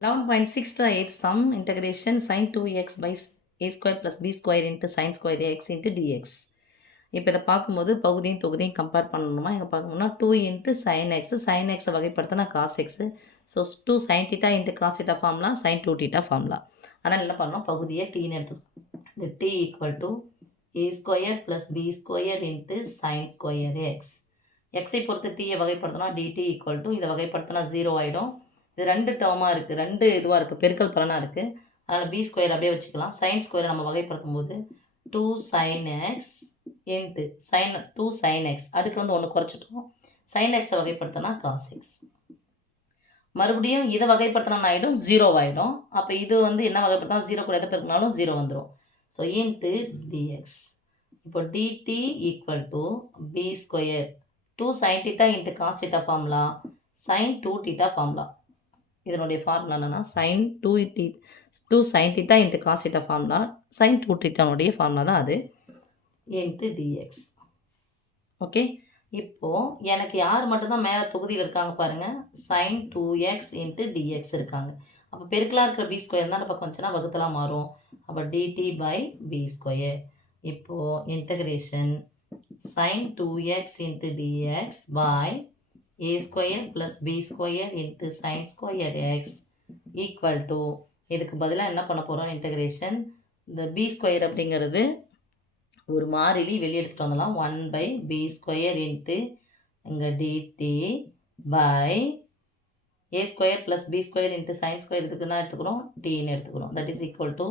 11.6 the eighth sum integration sin 2x by a square plus b square into sin square x into dx. இப்போ இதை பார்க்கும்போது பகுதியும் தொகுதியும் compare பண்ணணுமா இங்கே பார்க்கணும்னா 2 இன்ட்டு சைன் எக்ஸை வகைப்படுத்தினா cos x. So 2 sine theta into cos theta ஃபார்ம்லாம் சைன் 2 டீட்டா ஃபார்ம்லாம். அதனால் என்ன பண்ணணும், பகுதியை டீன்னு எடுத்துக்கணும். இந்த T equal to A square plus B square into sine square x. எக்ஸை பொறுத்து டீயை வகைப்படுத்தினா டிடி ஈக்குவல் டு இதை வகைப்படுத்தினா 0 ஆகிடும். இது ரெண்டு டேர்மாக இருக்குது, ரெண்டு இதுவாக இருக்குது, பெருக்கல் பலனாக இருக்குது. அதனால் பி ஸ்கொயர் அப்படியே வச்சுக்கலாம். சைன் ஸ்கொயரை நம்ம வகைப்படுத்தும் போது 2 sin x into sine 2 sin x அடுக்கு வந்து ஒன்று குறைச்சிட்டோம். சைன் எக்ஸை வகைப்படுத்தினா காஸ் எக்ஸ். மறுபடியும் இதை வகைப்படுத்தினா ஆகிடும் 0 ஆகிடும். அப்போ இது வந்து என்ன வகைப்படுத்தினா 0 கூட எதை பெருக்கினாலும் 0 வந்துடும். So into d x. இப்போ d t equal to B square 2 sin θ into cos θ formula sin 2 θ formula. இதனுடைய ஃபார்முலா என்னென்னா sin 2 sin θ into cos θ formula sin 2 θனுடைய ஃபார்முலா தான் அது இன்ட்டு டிஎக்ஸ். ஓகே, இப்போது எனக்கு யார் மட்டும்தான் மேலே தொகுதியில் இருக்காங்க பாருங்கள், sin 2x இன்ட்டு டிஎக்ஸ் இருக்காங்க. அப்போ பெருக்கலாக இருக்கிற பி ஸ்கொயர் தான் பக்கம் வந்துச்சுன்னா வகுத்தலாம் மாறும். அப்போ டிடி பை பி ஸ்கொயர். இப்போது integration sin 2x into dx by a square plus b square into sin square x equal to இதுக்கு பதிலாக என்ன பண்ண போகிறோம், இன்டகிரேஷன் இந்த b square அப்படிங்கிறது ஒரு மாறிலி வெளியே எடுத்துகிட்டு வந்துடலாம். 1 by b square into இங்கே dt by a square plus b square into sin square இதுக்கு என்ன எடுத்துக்கிறோம், tன்னு எடுத்துக்கிறோம். that is equal to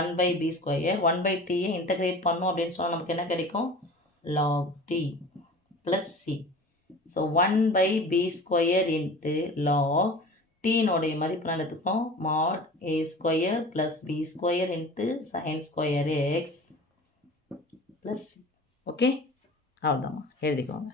1 by b square 1 by tயை integrate பண்ணோம் அப்படின்னு சொன்னால் நமக்கு என்ன கிடைக்கும், log t plus c. So 1 by b square into log t-னுடைய மதிப்பு நான் எடுத்துப்போம் mod a square plus b square into sin square x plus c. Okay, அவ்வளோதாம்மா, எழுதிக்கோங்க.